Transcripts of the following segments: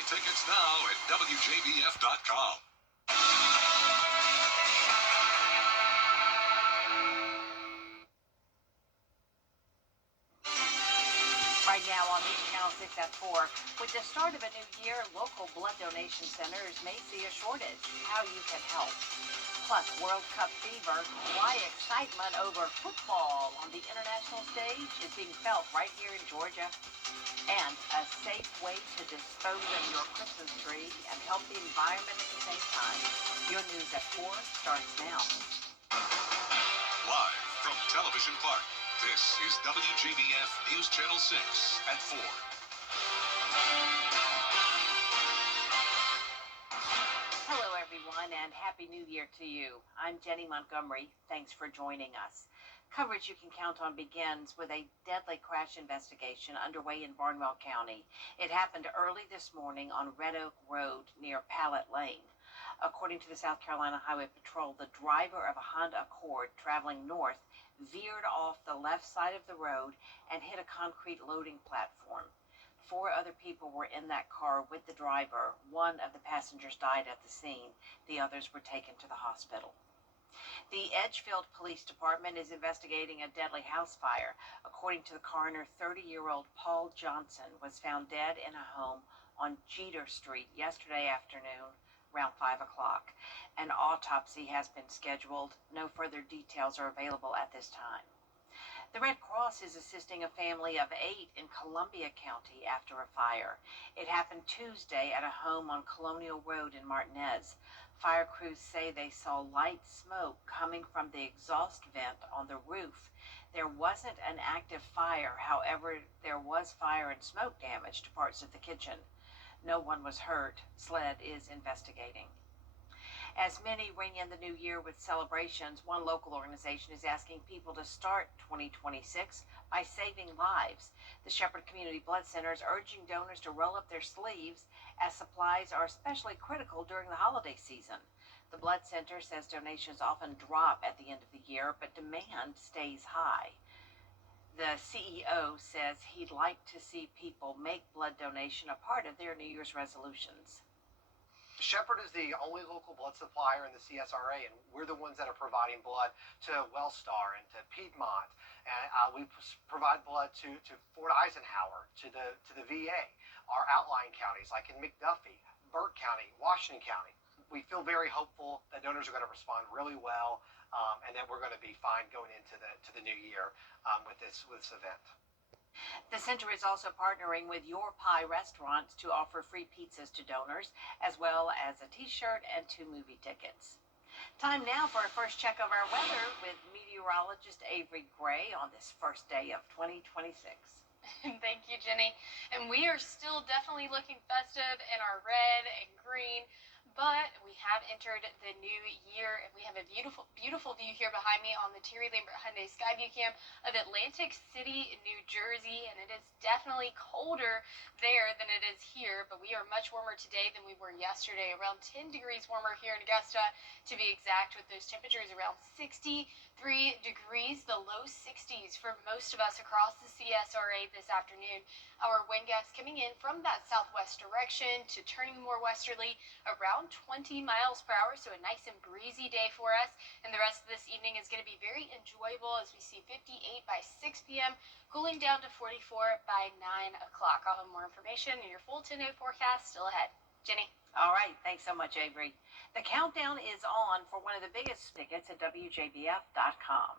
Buy tickets now at WJBF.com. Right now on News Channel 6 at 4, with the start of a new year, local blood donation centers may see a shortage. How you can help. Plus, World Cup fever, why excitement over football on the international stage is being felt right here in Georgia. And a safe way to dispose of your Christmas tree and help the environment at the same time. Your News at 4 starts now. Live from Television Park, this is WJBF News Channel 6 at 4. Hello, everyone, and Happy New Year to you. I'm Jenny Montgomery. Thanks for joining us. Coverage you can count on begins with a deadly crash investigation underway in Barnwell County. It happened early this morning on Red Oak Road near Pallet Lane. According to the South Carolina Highway Patrol, the driver of a Honda Accord traveling north veered off the left side of the road and hit a concrete loading platform. 4 other people were in that car with the driver. 1 of the passengers died at the scene. The others were taken to the hospital. The Edgefield Police Department is investigating a deadly house fire. According to the coroner, 30-year-old Paul Johnson was found dead in a home on Jeter Street yesterday afternoon around 5 o'clock. An autopsy has been scheduled. No further details are available at this time. The Red Cross is assisting a family of 8 in Columbia County after a fire. It happened Tuesday at a home on Colonial Road in Martinez. Fire crews say they saw light smoke coming from the exhaust vent on the roof. There wasn't an active fire, however, there was fire and smoke damage to parts of the kitchen. No one was hurt. SLED is investigating. As many ring in the new year with celebrations, one local organization is asking people to start 2026 by saving lives. The Shepherd Community Blood Center is urging donors to roll up their sleeves as supplies are especially critical during the holiday season. The Blood Center says donations often drop at the end of the year, but demand stays high. The CEO says he'd like to see people make blood donation a part of their New Year's resolutions. Shepherd is the only local blood supplier in the CSRA, and we're the ones that are providing blood to Wellstar and to Piedmont. And we provide blood to Fort Eisenhower, to the VA, our outlying counties like in McDuffie, Burke County, Washington County. We feel very hopeful that donors are going to respond really well, and that we're going to be fine going into the new year with this event. The center is also partnering with Your Pie restaurants to offer free pizzas to donors, as well as a t-shirt and 2 movie tickets. Time now for a first check of our weather with meteorologist Avery Gray on this first day of 2026. Thank you, Jenny. And we are still definitely looking festive in our red and green, but we have entered the new year, and we have a beautiful, beautiful view here behind me on the Terry Lambert Hyundai Skyview Cam of Atlantic City, New Jersey, and it is definitely colder there than it is here, but we are much warmer today than we were yesterday, around 10 degrees warmer here in Augusta, to be exact, with those temperatures around 63 degrees, the low 60s for most of us across the CSRA this afternoon. Our wind gusts coming in from that southwest direction to turning more westerly around 20 miles per hour, so a nice and breezy day for us. And the rest of this evening is going to be very enjoyable as we see 58 by 6 p.m., cooling down to 44 by 9 o'clock. I'll have more information in your full 10-day forecast still ahead. Jenny? All right. Thanks so much, Avery. The countdown is on for one of the biggest tickets at WJBF.com.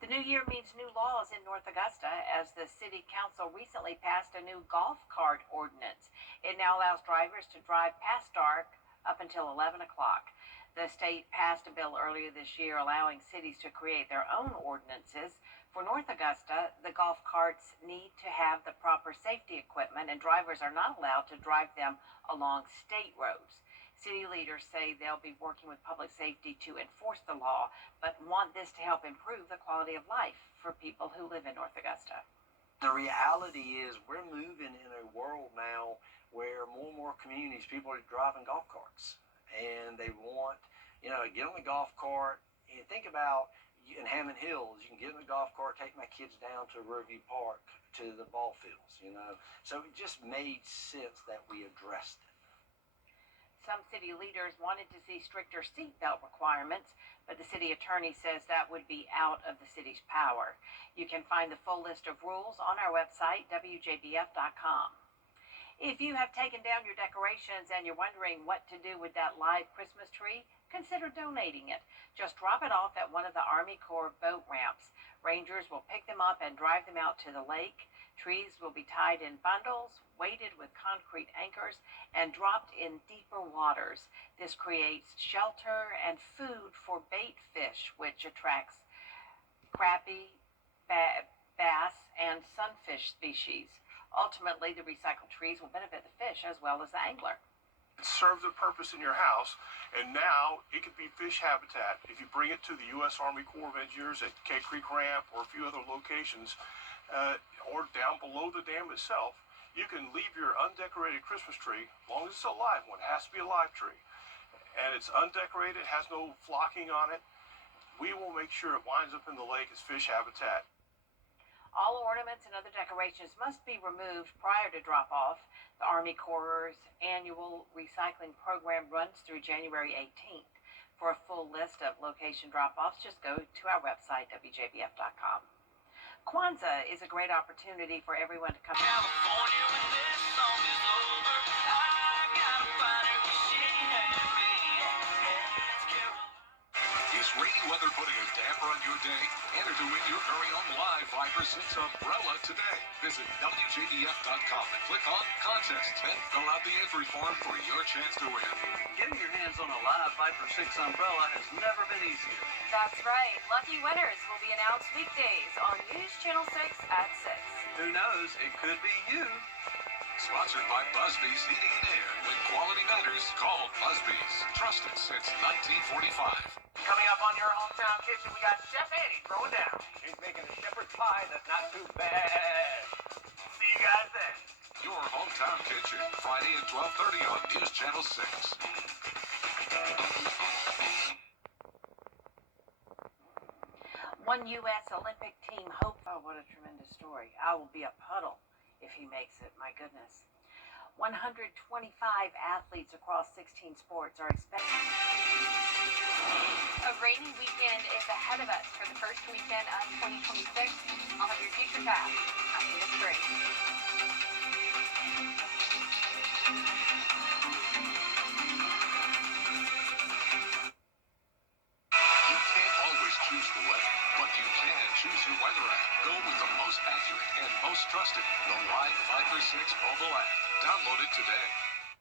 The new year means new laws in North Augusta as the City Council recently passed a new golf cart ordinance. It now allows drivers to drive past dark up until 11 o'clock. The state passed a bill earlier this year allowing cities to create their own ordinances. For North Augusta, the golf carts need to have the proper safety equipment, and drivers are not allowed to drive them along state roads. City leaders say they'll be working with public safety to enforce the law, but want this to help improve the quality of life for people who live in North Augusta. The reality is we're moving in a world now where more and more communities, people are driving golf carts, and they want, get on the golf cart and think about in Hammond Hills, you can get in the golf cart, take my kids down to Riverview Park to the ball fields, So it just made sense that we addressed Some city leaders wanted to see stricter seatbelt requirements, but the city attorney says that would be out of the city's power. You can find the full list of rules on our website, WJBF.com. If you have taken down your decorations and you're wondering what to do with that live Christmas tree, consider donating it. Just drop it off at one of the Army Corps boat ramps. Rangers will pick them up and drive them out to the lake. Trees will be tied in bundles, weighted with concrete anchors, and dropped in deeper waters. This creates shelter and food for bait fish, which attracts crappie, bass, and sunfish species. Ultimately, the recycled trees will benefit the fish as well as the angler. It serves a purpose in your house, and now it could be fish habitat. If you bring it to the U.S. Army Corps of Engineers at Cave Creek Ramp or a few other locations, or down below the dam itself, you can leave your undecorated Christmas tree, as long as it's a live one. It has to be a live tree. And it's undecorated, has no flocking on it. We will make sure it winds up in the lake as fish habitat. All ornaments and other decorations must be removed prior to drop-off. The Army Corps' annual recycling program runs through January 18th. For a full list of location drop-offs, just go to our website, WJBF.com. Kwanzaa is a great opportunity for everyone to come out. California, when this song is over, I gotta find her 'cause she had me. It's Carolina. Is rainy weather putting a damper on your day? Enter to win your very own live Viper 6 umbrella today. Visit WJBF.com and click on Contest and fill out the entry form for your chance to win. Getting your hands on a live Viper 6 umbrella has never been easier. That's right. Lucky winners will be announced weekdays on News Channel 6 at 6. Who knows? It could be you. Sponsored by Busby's Heating and Air. When quality matters, call Busby's. Trusted since 1945. Coming up on your hometown kitchen, we got Chef Annie throwing down. She's making a shepherd's pie that's not too bad. See you guys then. Your hometown kitchen. Friday at 12:30 on News Channel 6. One U.S. Olympic team hope. Oh, what a tremendous story. I will be a puddle if he makes it. My goodness. 125 athletes across 16 sports are expected. A rainy weekend is ahead of us for the first weekend of 2026. I'll have your future cast after this break. You can't always choose the weather, but you can choose your weather app. Go with the most accurate and most trusted, the Live Viper 6 mobile app. Download it today.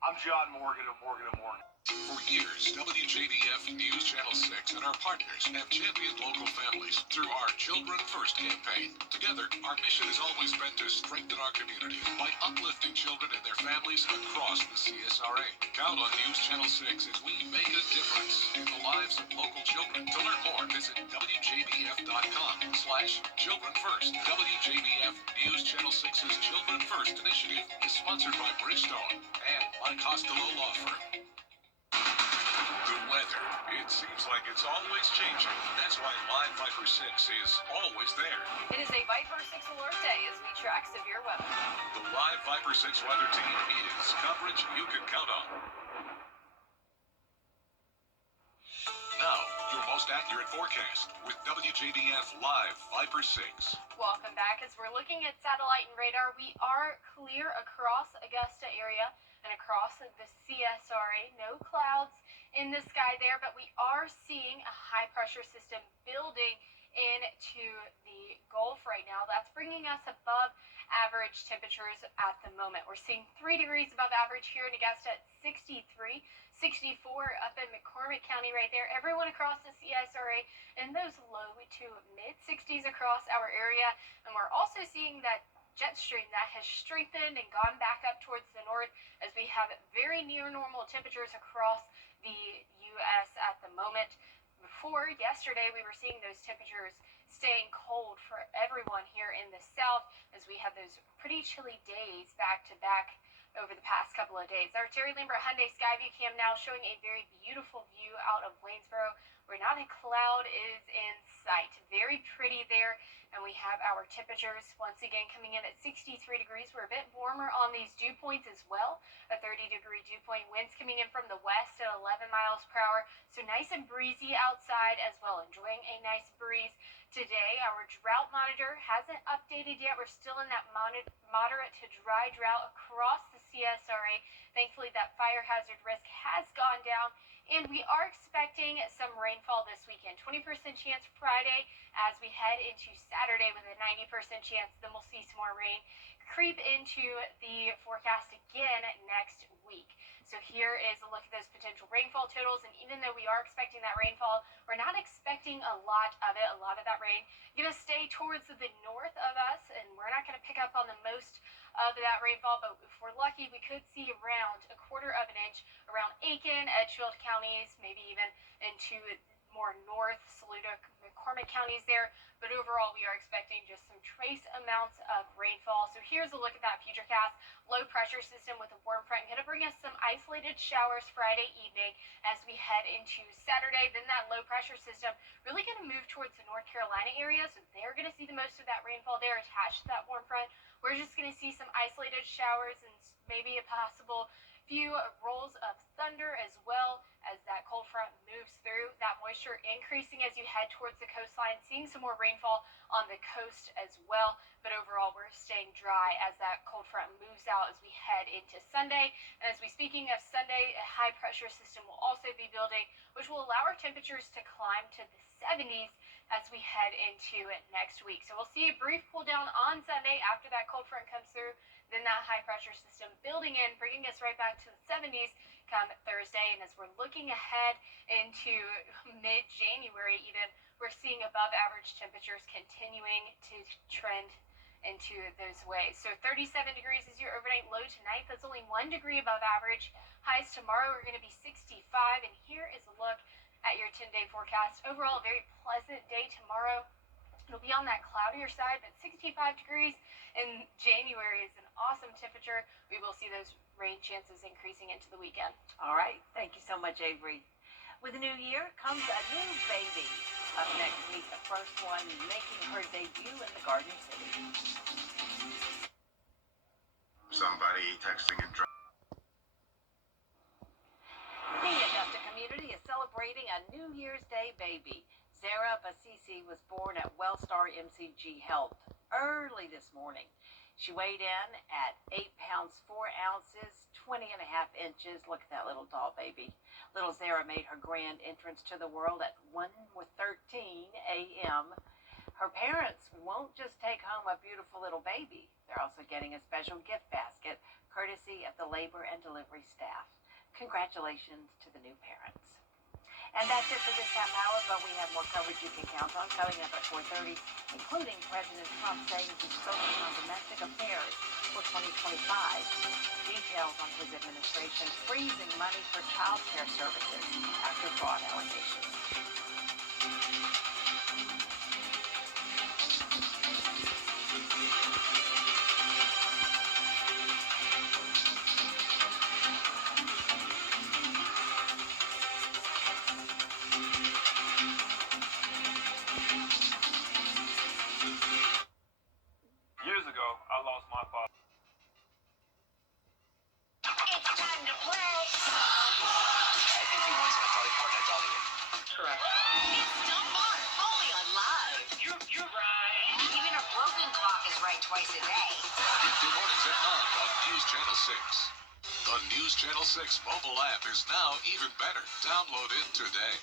I'm John Morgan of Morgan & Morgan. For years, WJBF News Channel 6 and our partners have championed local families through our Children First campaign. Together, our mission has always been to strengthen our community by uplifting children and their families across the CSRA. Count on News Channel 6 as we make a difference in the lives of local children. To learn more, visit WJBF.com/Children First. WJBF News Channel 6's Children First initiative is sponsored by Bridgestone and by Costello Law Firm. The weather. It seems like it's always changing. That's why Live Viper 6 is always there. It is a Viper 6 alert day as we track severe weather. The Live Viper 6 weather team is coverage you can count on. Now, your most accurate forecast with WJBF Live Viper 6. Welcome back. As we're looking at satellite and radar, we are clear across Augusta area and across the CSRA. No clouds in the sky there, but we are seeing a high pressure system building into the Gulf right now. That's bringing us above average temperatures at the moment. We're seeing 3 degrees above average here in Augusta at 63, 64 up in McCormick County right there. Everyone across the CSRA in those low to mid 60s across our area. And we're also seeing that jet stream that has strengthened and gone back up towards the north as we have very near normal temperatures across the U.S. at the moment. Before yesterday, we were seeing those temperatures staying cold for everyone here in the south as we had those pretty chilly days back to back over the past couple of days. Our Terry Lambert Hyundai Skyview Cam now showing a very beautiful view out of Waynesboro where not a cloud is in sight. Very pretty there. And we have our temperatures once again coming in at 63 degrees. We're a bit warmer on these dew points as well. A 30 70-degree dew point. Winds coming in from the west at 11 miles per hour. So nice and breezy outside as well. Enjoying a nice breeze today. Our drought monitor hasn't updated yet. We're still in that moderate to dry drought across the CSRA. Thankfully, that fire hazard risk has gone down. And we are expecting some rainfall this weekend. 20% chance Friday as we head into Saturday with a 90% chance. Then we'll see some more rain creep into the forecast again next week. So here is a look at those potential rainfall totals. And even though we are expecting that rainfall, we're not expecting a lot of it. A lot of that rain going to stay towards the north of us, and we're not going to pick up on the most of that rainfall. But if we're lucky, we could see around a quarter of an inch around Aiken, Edgefield counties, maybe even into more north, Saluda, McCormick counties there. But overall, we are expecting just some trace amounts of rainfall. So here's a look at that futurecast. Low pressure system with a warm front going to bring us some isolated showers Friday evening as we head into Saturday. Then that low pressure system really going to move towards the North Carolina area. So they're going to see the most of that rainfall there attached to that warm front. We're just going to see some isolated showers and maybe a possible few rolls of thunder as well as that cold front moves through. That moisture increasing as you head towards the coastline, seeing some more rainfall on the coast as well. But overall, we're staying dry as that cold front moves out as we head into Sunday. And as we speaking of Sunday, a high pressure system will also be building, which will allow our temperatures to climb to the 70s as we head into next week. So we'll see a brief cool down on Sunday after that cold front comes through. Then that high pressure system building in, bringing us right back to the 70s come Thursday. And as we're looking ahead into mid-January even, we're seeing above average temperatures continuing to trend into those ways. So 37 degrees is your overnight low tonight. That's only 1 degree above average. Highs tomorrow are going to be 65. And here is a look at your 10-day forecast. Overall, a very pleasant day tomorrow. It'll be on that cloudier side, but 65 degrees in January is an awesome temperature. We will see those rain chances increasing into the weekend. All right. Thank you so much, Avery. With the new year comes a new baby. Up next, meet the first one making her debut in the Garden City. Somebody texting and driving. The Augusta community is celebrating a New Year's Day baby. Sarah Basisi was born at Wellstar MCG Health early this morning. She weighed in at 8 pounds 4 ounces, 20 and a half inches. Look at that little doll baby. Little Sarah made her grand entrance to the world at 1:13 a.m. Her parents won't just take home a beautiful little baby. They're also getting a special gift basket courtesy of the labor and delivery staff. Congratulations to the new parents. And that's it for this half hour, but we have more coverage you can count on coming up at 4:30, including President Trump saying he's focusing on domestic affairs for 2025. Details on his administration freezing money for child care services after fraud allegations. Years ago, I lost my father. It's time to play. I think he wants Natalie Portman Hollywood. Correct. It's still fun, only on live. You're right. Even a broken clock is right twice a day. Weekday mornings at 9 on News Channel 6. The News Channel 6 mobile app is now even better. Download it today.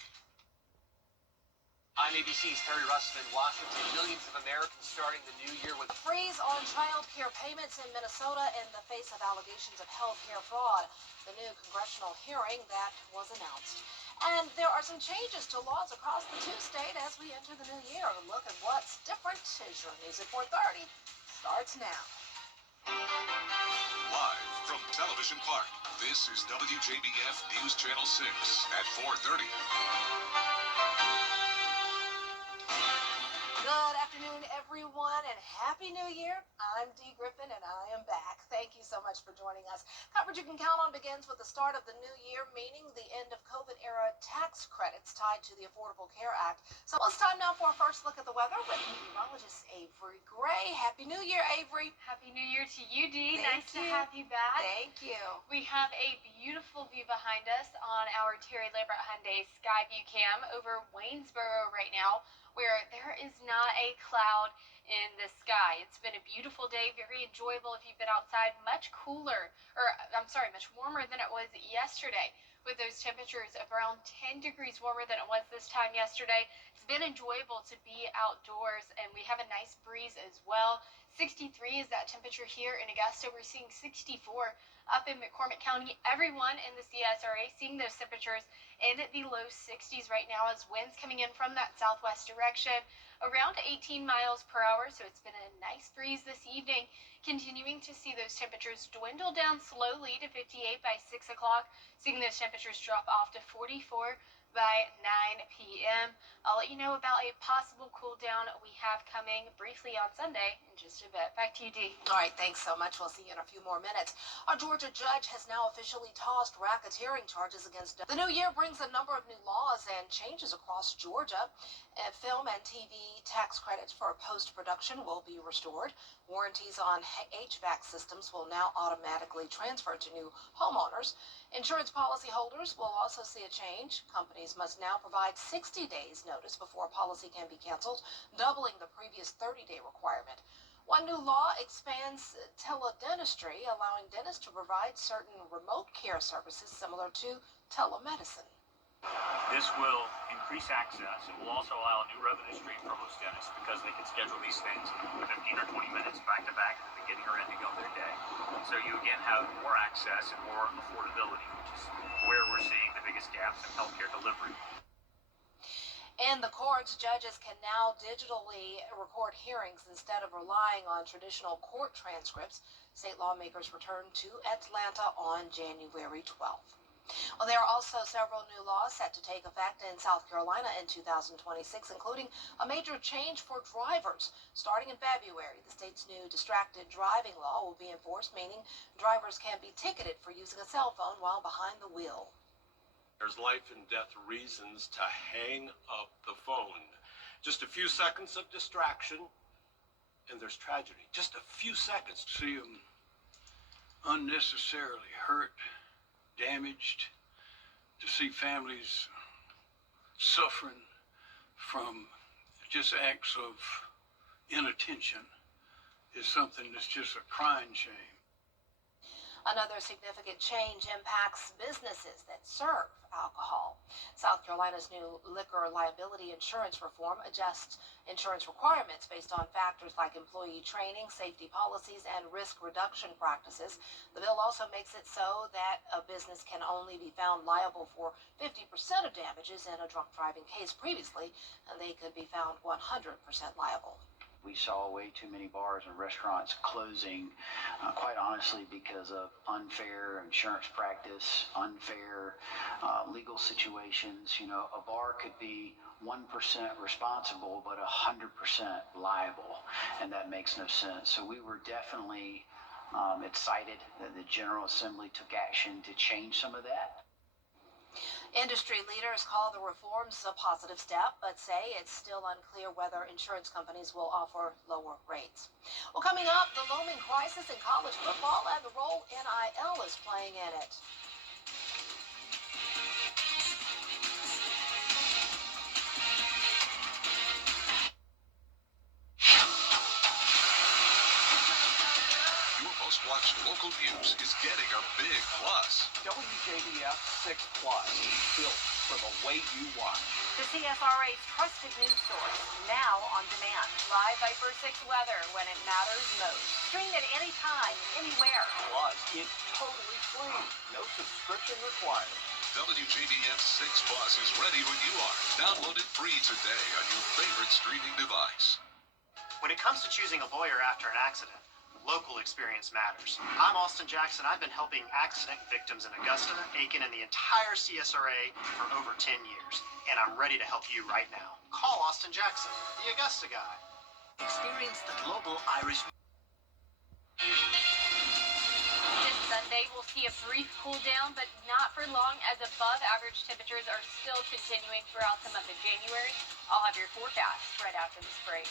I'm ABC's Terry Russell in Washington. Millions of Americans starting the new year with Freeze on child care payments in Minnesota in the face of allegations of health care fraud. The new congressional hearing that was announced. And there are some changes to laws across the two-state as we enter the new year. A look at what's different is your News at 4:30 starts now. Live from Television Park, this is WJBF News Channel 6 at 4:30. Good afternoon, everyone, and Happy New Year. I'm Dee Griffin, and I am back. Thank you so much for joining us. Coverage you can count on begins with the start of the new year, meaning the end of COVID-era tax credits tied to the Affordable Care Act. So it's time now for our first look at the weather with meteorologist Avery Gray. Happy New Year, Avery. Happy New Year to you, Dee. Thank Nice you. to have you back. Thank you. We have a beautiful view behind us on our Terry Lambert Hyundai Skyview Cam over Waynesboro right now, where there is not a cloud in the sky. It's been a beautiful day, very enjoyable if you've been outside, much warmer than it was yesterday, with those temperatures of around 10 degrees warmer than it was this time yesterday. It's been enjoyable to be outdoors, and we have a nice breeze as well. 63 is that temperature here in Augusta. We're seeing 64 up in McCormick County. Everyone in the CSRA seeing those temperatures in the low 60s right now as winds coming in from that southwest direction around 18 miles per hour. So it's been a nice breeze this evening. Continuing to see those temperatures dwindle down slowly to 58 by 6 o'clock. Seeing those temperatures drop off to 44 by 9 p.m. I'll let you know about a possible cool down we have coming briefly on Sunday in just a bit. Back to you, Dee. All right, thanks so much. We'll see you in a few more minutes. Our Georgia judge has now officially tossed racketeering charges against the new year brings a number of new laws and changes across Georgia. Film and TV tax credits for post-production will be restored. Warranties on HVAC systems will now automatically transfer to new homeowners. Insurance policyholders will also see a change. Companies must now provide 60 days notice before a policy can be canceled, doubling the previous 30-day requirement. One new law expands teledentistry, allowing dentists to provide certain remote care services similar to telemedicine. This will increase access. It will also allow a new revenue stream for most dentists because they can schedule these things 15 or 20 minutes back to back at the beginning or ending of their day. So you again have more access and more affordability, which is where we're seeing the biggest gaps in healthcare delivery. In the courts, judges can now digitally record hearings instead of relying on traditional court transcripts. State lawmakers return to Atlanta on January 12th. Well, there are also several new laws set to take effect in South Carolina in 2026, including a major change for drivers. Starting in February, the state's new distracted driving law will be enforced, meaning drivers can be ticketed for using a cell phone while behind the wheel. There's life and death reasons to hang up the phone. Just a few seconds of distraction, and there's tragedy. Just a few seconds. See them unnecessarily hurt, damaged, to see families suffering from just acts of inattention is something that's just a crying shame. Another significant change impacts businesses that serve alcohol. South Carolina's new liquor liability insurance reform adjusts insurance requirements based on factors like employee training, safety policies, and risk reduction practices. The bill also makes it so that a business can only be found liable for 50% of damages in a drunk driving case. Previously, they could be found 100% liable. We saw way too many bars and restaurants closing, quite honestly, because of unfair insurance practice, unfair legal situations. You know, a bar could be 1% responsible, but 100% liable, and that makes no sense. So we were definitely excited that the General Assembly took action to change some of that. Industry leaders call the reforms a positive step, but say it's still unclear whether insurance companies will offer lower rates. Well, coming up, the looming crisis in college football and the role NIL is playing in it. Your most watched local news is getting a big plus. WJBF 6 Plus, built for the way you watch. The CSRA's trusted news source, now on demand. Live Viper 6 weather when it matters most. Stream at any time, anywhere. Plus, it's totally free. No subscription required. WJBF 6 Plus is ready when you are. Download it free today on your favorite streaming device. When it comes to choosing a lawyer after an accident, local experience matters. I'm Austin Jackson. I've been helping accident victims in Augusta, Aiken, and the entire CSRA for over 10 years. And I'm ready to help you right now. Call Austin Jackson, the Augusta guy. Experience the global Irish. This Sunday, we'll see a brief cool down, but not for long, as above average temperatures are still continuing throughout the month of January. I'll have your forecast right after this break.